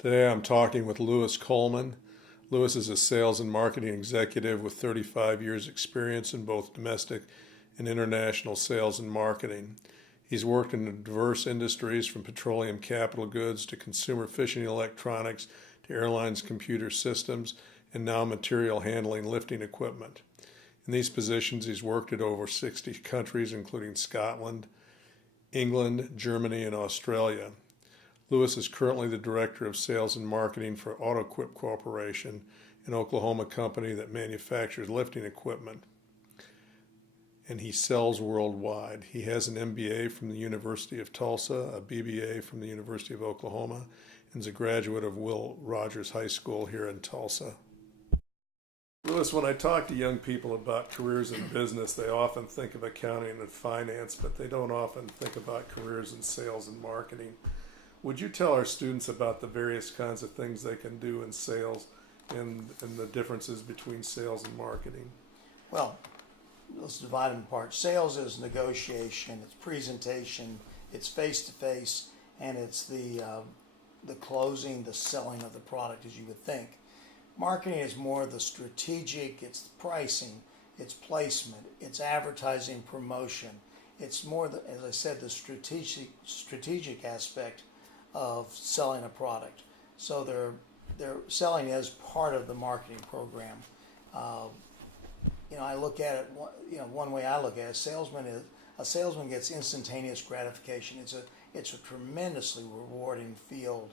Today I'm talking with Louis Coleman. Louis is a sales and marketing executive with 35 years experience in both domestic and international sales and marketing. He's worked in diverse industries from petroleum capital goods to consumer fishing electronics to airlines computer systems and now material handling lifting equipment. In these positions he's worked at over 60 countries including Scotland, England, Germany, and Australia. Louis is currently the Director of Sales and Marketing for Autoquip Corporation, an Oklahoma company that manufactures lifting equipment, and he sells worldwide. He has an MBA from the University of Tulsa, a BBA from the University of Oklahoma, and is a graduate of Will Rogers High School here in Tulsa. Louis, when I talk to young people about careers in business, they often think of accounting and finance, but they don't often think about careers in sales and marketing. Would you tell our students about the various kinds of things they can do in sales and the differences between sales and marketing? Well, let's divide them apart. Sales is negotiation, it's presentation, it's face-to-face, and it's the closing, the selling of the product, as you would think. Marketing is more the strategic, it's the pricing, it's placement, it's advertising, promotion. It's more, as I said, the strategic aspect of selling a product. So they're selling as part of the marketing program. I look at it. One way I look at it, a salesman gets instantaneous gratification. It's a tremendously rewarding field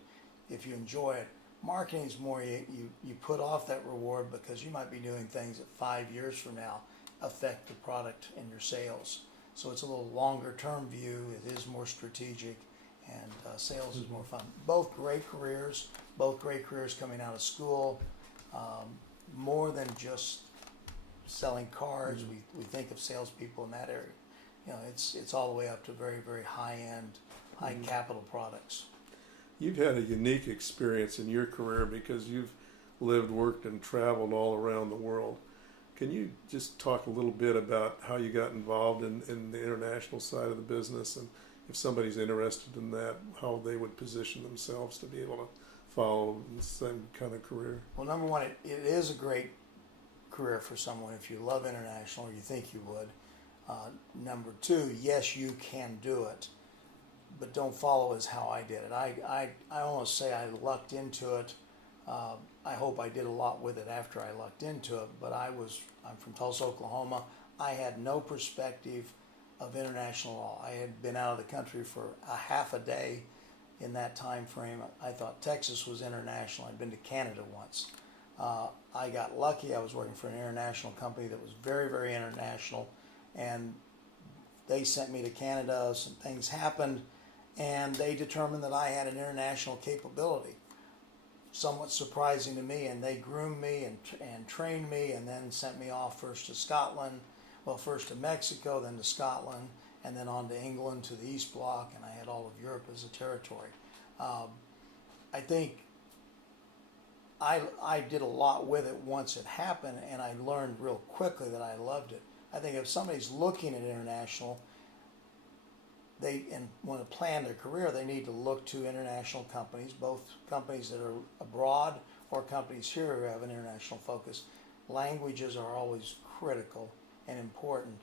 if you enjoy it. Marketing is more you put off that reward because you might be doing things that 5 years from now affect the product and your sales. So it's a little longer term view. It is more strategic. And sales is more fun. Both great careers coming out of school. More than just selling cars. We think of salespeople in that area. It's all the way up to very, very high-end, high capital products. You've had a unique experience in your career because you've lived, worked, and traveled all around the world. Can you just talk a little bit about how you got involved in the international side of the business, and if somebody's interested in that, how they would position themselves to be able to follow the same kind of career? Well, number one, it is a great career for someone if you love international or you think you would. Number two, yes, you can do it, but don't follow as how I did it. I almost say I lucked into it. I hope I did a lot with it after I lucked into it, but I'm from Tulsa, Oklahoma. I had no perspective of international law. I had been out of the country for a half a day in that time frame. I thought Texas was international. I'd been to Canada once. I got lucky. I was working for an international company that was very, very international, and they sent me to Canada. Some things happened, and they determined that I had an international capability. Somewhat surprising to me, and they groomed me and trained me, and then sent me off first to Scotland. Well, first to Mexico, then to Scotland, and then on to England to the East Bloc, and I had all of Europe as a territory. I think I did a lot with it once it happened, and I learned real quickly that I loved it. I think if somebody's looking at international, and want to plan their career, they need to look to international companies, both companies that are abroad or companies here who have an international focus. Languages are always critical and important,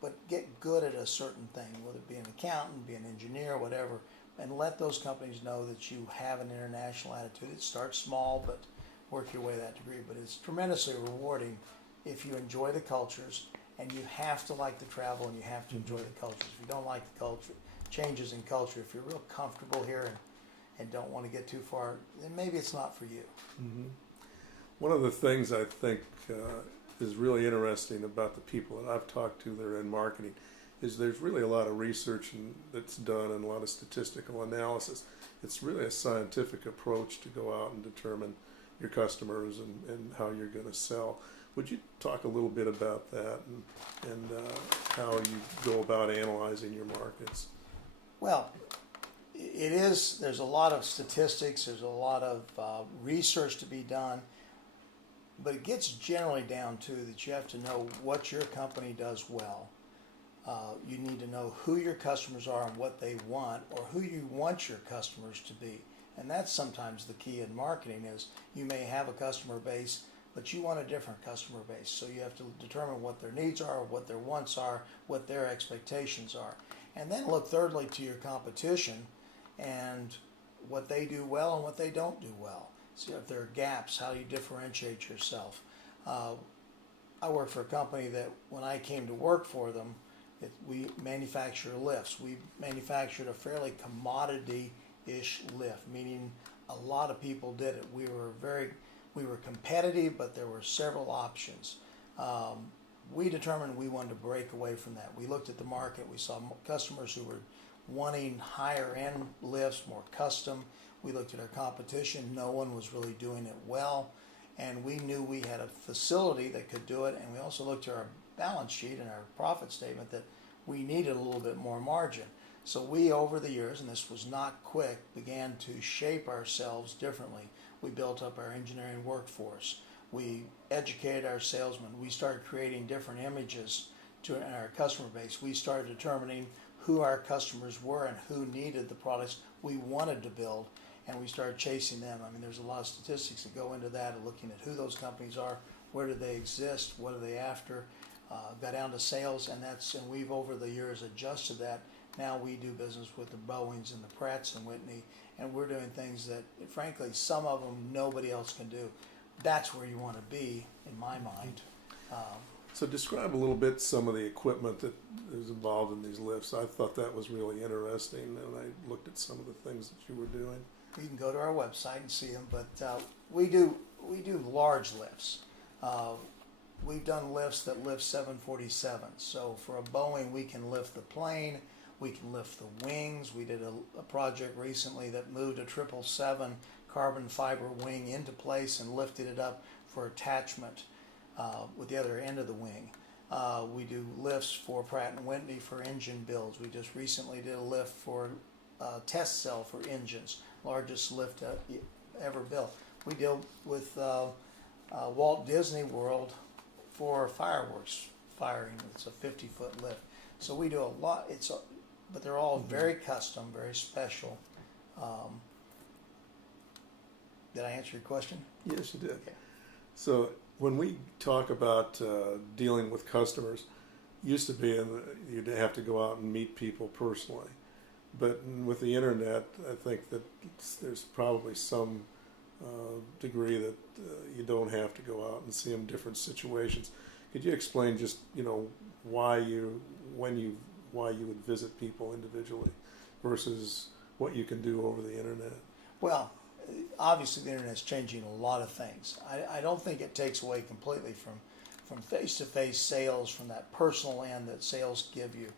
but get good at a certain thing, whether it be an accountant, be an engineer, whatever, and let those companies know that you have an international attitude. It starts small, but work your way to that degree. But it's tremendously rewarding if you enjoy the cultures, and you have to like the travel, and you have to enjoy the cultures. If you don't like the culture, changes in culture, if you're real comfortable here and don't want to get too far, then maybe it's not for you. Mm-hmm. One of the things I think is really interesting about the people that I've talked to that are in marketing is there's really a lot of research that's done and a lot of statistical analysis. It's really a scientific approach to go out and determine your customers and how you're going to sell. Would you talk a little bit about that and how you go about analyzing your markets? Well, there's a lot of statistics, there's a lot of research to be done, but it gets generally down to that you have to know what your company does well. You need to know who your customers are and what they want, or who you want your customers to be. And that's sometimes the key in marketing is you may have a customer base, but you want a different customer base. So you have to determine what their needs are, what their wants are, what their expectations are. And then look thirdly to your competition and what they do well and what they don't do well. So if there are gaps, how do you differentiate yourself? I work for a company that when I came to work for them, we manufacture lifts. We manufactured a fairly commodity-ish lift, meaning a lot of people did it. We were competitive, but there were several options. We determined we wanted to break away from that. We looked at the market. We saw customers who were wanting higher end lifts, more custom. We looked at our competition. No one was really doing it well. And we knew we had a facility that could do it. And we also looked at our balance sheet and our profit statement that we needed a little bit more margin. So we, over the years, and this was not quick, began to shape ourselves differently. We built up our engineering workforce. We educated our salesmen. We started creating different images to our customer base. We started determining who our customers were and who needed the products we wanted to build, and we started chasing them. I mean, there's a lot of statistics that go into that, looking at who those companies are, where do they exist, what are they after, got down to sales, and we've over the years adjusted that. Now we do business with the Boeings and the Pratts and Whitney, and we're doing things that, frankly, some of them nobody else can do. That's where you want to be, in my mind. So describe a little bit some of the equipment that is involved in these lifts. I thought that was really interesting, and I looked at some of the things that you were doing. You can go to our website and see them, but we do large lifts. We've done lifts that lift 747. So for a Boeing, we can lift the plane, we can lift the wings. We did a project recently that moved a 777 carbon fiber wing into place and lifted it up for attachment with the other end of the wing. We do lifts for Pratt & Whitney for engine builds. We just recently did a lift for test cell for engines, largest lift ever built. We deal with Walt Disney World for fireworks firing. It's a 50-foot lift. So we do a lot. But they're all very custom, very special. Did I answer your question? Yes, you did. Okay. So when we talk about dealing with customers, used to be you'd have to go out and meet people personally. But with the internet, I think that there's probably some degree that you don't have to go out and see them in different situations. Could you explain just why you would visit people individually versus what you can do over the internet? Well, obviously the internet's changing a lot of things. I don't think it takes away completely from face-to-face sales, from that personal end that sales give you.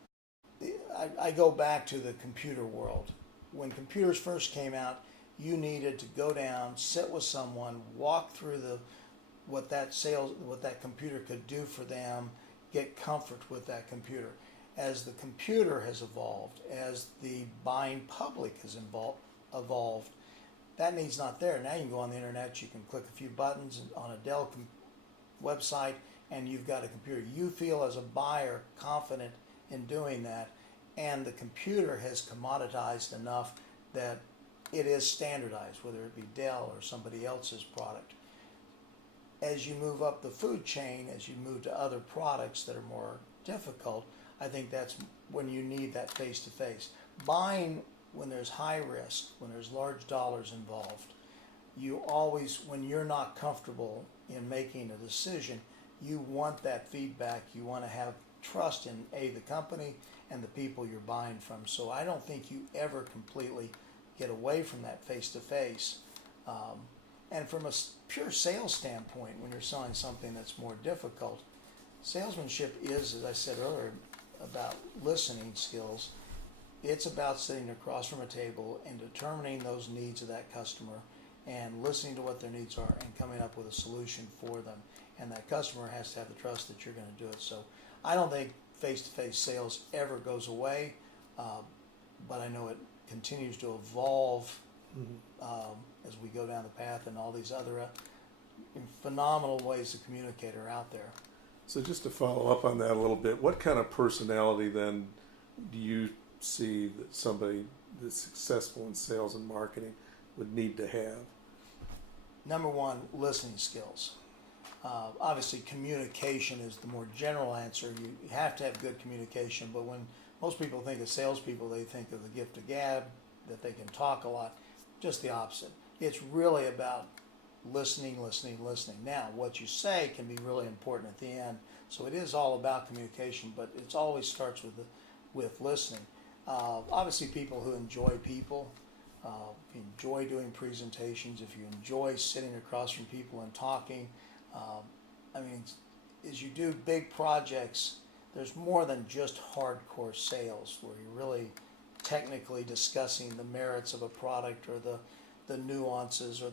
I go back to the computer world. When computers first came out, you needed to go down, sit with someone, walk through what that computer could do for them, get comfort with that computer. As the computer has evolved, as the buying public has evolved, that need's not there. Now you can go on the internet, you can click a few buttons on a Dell website, and you've got a computer. You feel as a buyer confident in doing that, and the computer has commoditized enough that it is standardized, whether it be Dell or somebody else's product. As you move up the food chain, as you move to other products that are more difficult, I think that's when you need that face-to-face. Buying, when there's high risk, when there's large dollars involved, you always, when you're not comfortable in making a decision, you want that feedback. You want to have trust in the company and the people you're buying from. So I don't think you ever completely get away from that face-to-face. And from a pure sales standpoint, when you're selling something that's more difficult, salesmanship is, as I said earlier, about listening skills. It's about sitting across from a table and determining those needs of that customer and listening to what their needs are and coming up with a solution for them. And that customer has to have the trust that you're going to do it. So I don't think face-to-face sales ever goes away, but I know it continues to evolve as we go down the path, and all these other phenomenal ways to communicate are out there. So just to follow up on that a little bit, what kind of personality then do you see that somebody that's successful in sales and marketing would need to have? Number one, listening skills. Obviously, communication is the more general answer. You have to have good communication, but when most people think of salespeople, they think of the gift of gab, that they can talk a lot. Just the opposite. It's really about listening, listening, listening. Now, what you say can be really important at the end. So it is all about communication, but it always starts with listening. Obviously, people who enjoy people, if you enjoy doing presentations, if you enjoy sitting across from people and talking, I mean, as you do big projects, there's more than just hardcore sales where you're really technically discussing the merits of a product or the nuances or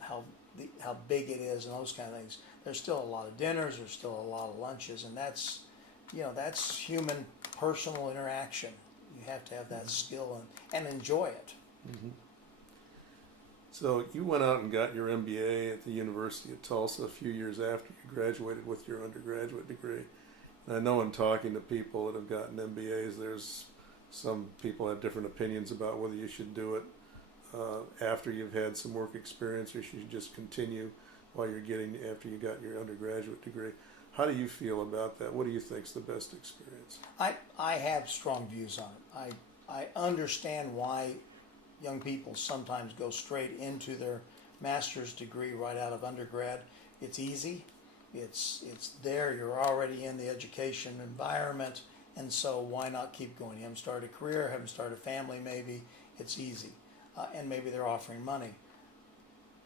how big it is and those kind of things. There's still a lot of dinners, there's still a lot of lunches, and that's human personal interaction. You have to have that skill and enjoy it. Mm-hmm. So you went out and got your MBA at the University of Tulsa a few years after you graduated with your undergraduate degree. And I know in talking to people that have gotten MBAs, there's some people have different opinions about whether you should do it after you've had some work experience or you should just continue while you're after you got your undergraduate degree. How do you feel about that? What do you think is the best experience? I have strong views on it. I understand why young people sometimes go straight into their master's degree right out of undergrad. It's easy. It's there. You're already in the education environment, and so why not keep going? You haven't started a career, haven't started a family maybe. It's easy. And maybe they're offering money.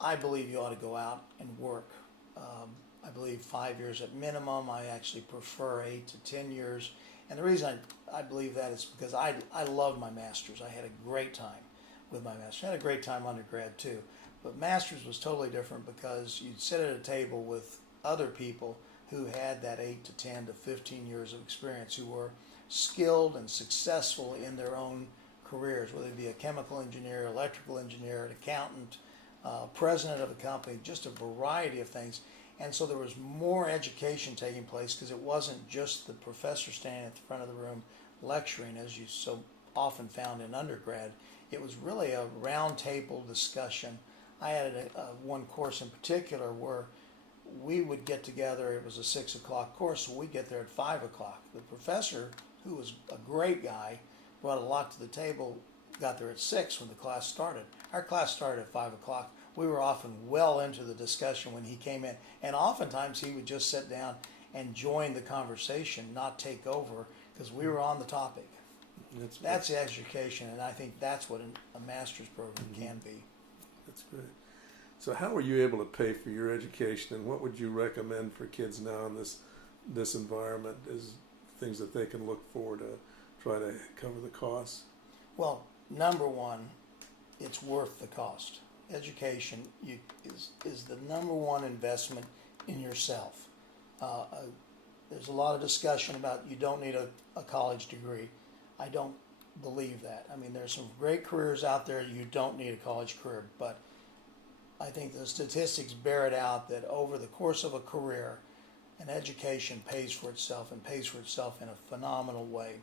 I believe you ought to go out and work. I believe 5 years at minimum. I actually prefer 8 to 10 years. And the reason I believe that is because I love my master's. I had a great time with my master's. I had a great time undergrad too. But master's was totally different because you'd sit at a table with other people who had that 8 to 10 to 15 years of experience, who were skilled and successful in their own careers, whether it be a chemical engineer, electrical engineer, an accountant, president of a company, just a variety of things. And so there was more education taking place because it wasn't just the professor standing at the front of the room lecturing, as you so often found in undergrad. It was really a round table discussion. I had one course in particular where we would get together. It was a 6 o'clock course, so we'd get there at 5 o'clock. The professor, who was a great guy, brought a lot to the table, got there at 6 when the class started. Our class started at 5 o'clock. We were often well into the discussion when he came in, and oftentimes he would just sit down and join the conversation, not take over, because we were on the topic. That's the education, and I think that's what a master's program can be. That's great. So how were you able to pay for your education, and what would you recommend for kids now in this environment as things that they can look for to try to cover the costs? Well, number one, it's worth the cost. Education is the number one investment in yourself. There's a lot of discussion about you don't need a college degree. I don't believe that. I mean, there's some great careers out there. You don't need a college career, but I think the statistics bear it out that over the course of a career, an education pays for itself and pays for itself in a phenomenal way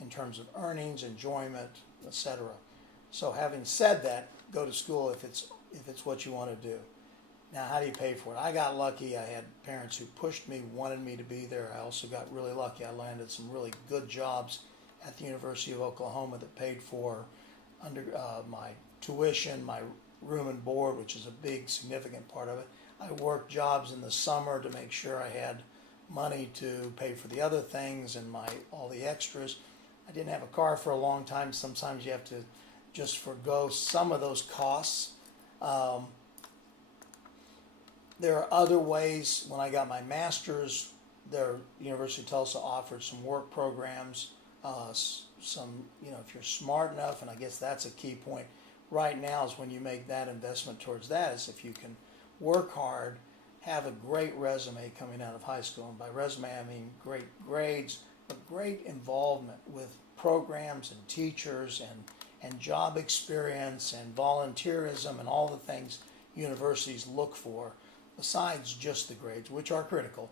in terms of earnings, enjoyment, etc. So having said that, go to school if it's what you want to do. Now, how do you pay for it? I got lucky. I had parents who pushed me, wanted me to be there. I also got really lucky. I landed some really good jobs at the University of Oklahoma that paid for my tuition, my room and board, which is a big, significant part of it. I worked jobs in the summer to make sure I had money to pay for the other things and all the extras. I didn't have a car for a long time. Sometimes you have to just forgo some of those costs. There are other ways. When I got my master's, the University of Tulsa offered some work programs. If you're smart enough, and I guess that's a key point right now is when you make that investment towards that, is if you can work hard, have a great resume coming out of high school. And by resume, I mean great grades, but great involvement with programs and teachers and job experience and volunteerism and all the things universities look for, besides just the grades, which are critical.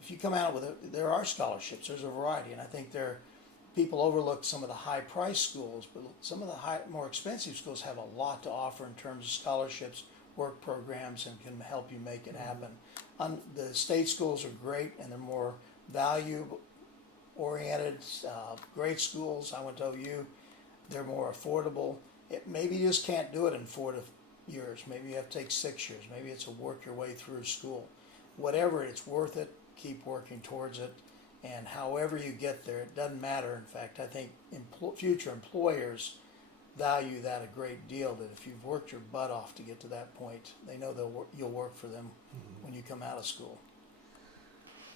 If you come out with there are scholarships, there's a variety, and I think they're people overlook some of the high price schools, but some of the more expensive schools have a lot to offer in terms of scholarships, work programs, and can help you make it happen. The state schools are great, and they're more value oriented, great schools. I went to OU. They're more affordable. Maybe you just can't do it in 4 years. Maybe you have to take 6 years. Maybe it's a work your way through school. Whatever, it's worth it. Keep working towards it. And however you get there, it doesn't matter. In fact, I think future employers value that a great deal, that if you've worked your butt off to get to that point, they know you'll work for them when you come out of school.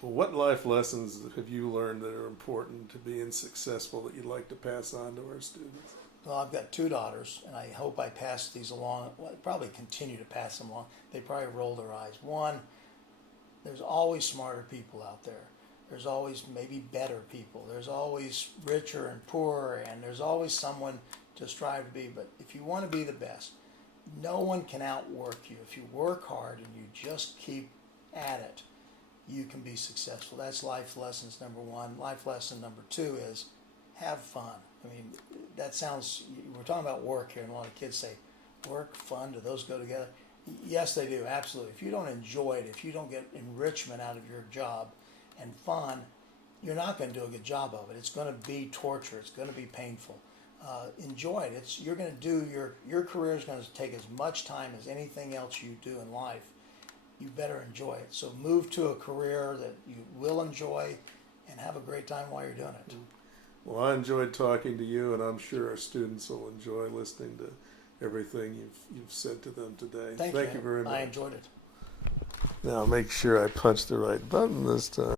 Well, what life lessons have you learned that are important to being successful that you'd like to pass on to our students? Well, I've got 2 daughters, and I hope I pass these along. Well, I probably continue to pass them along. They probably roll their eyes. One, there's always smarter people out there. There's always maybe better people. There's always richer and poorer, and there's always someone to strive to be. But if you want to be the best, no one can outwork you. If you work hard and you just keep at it, you can be successful. That's life lessons number 1. Life lesson number 2 is have fun. I mean, that sounds, we're talking about work here, and a lot of kids say, work, fun, do those go together? Yes, they do, absolutely. If you don't enjoy it, if you don't get enrichment out of your job and fun, you're not going to do a good job of it. It's going to be torture. It's going to be painful. Enjoy it. You're going to do your career is going to take as much time as anything else you do in life. You better enjoy it. So move to a career that you will enjoy and have a great time while you're doing it. Well, I enjoyed talking to you, and I'm sure our students will enjoy listening to everything you've said to them today. Thank you very much. I enjoyed it. Now make sure I punch the right button this time.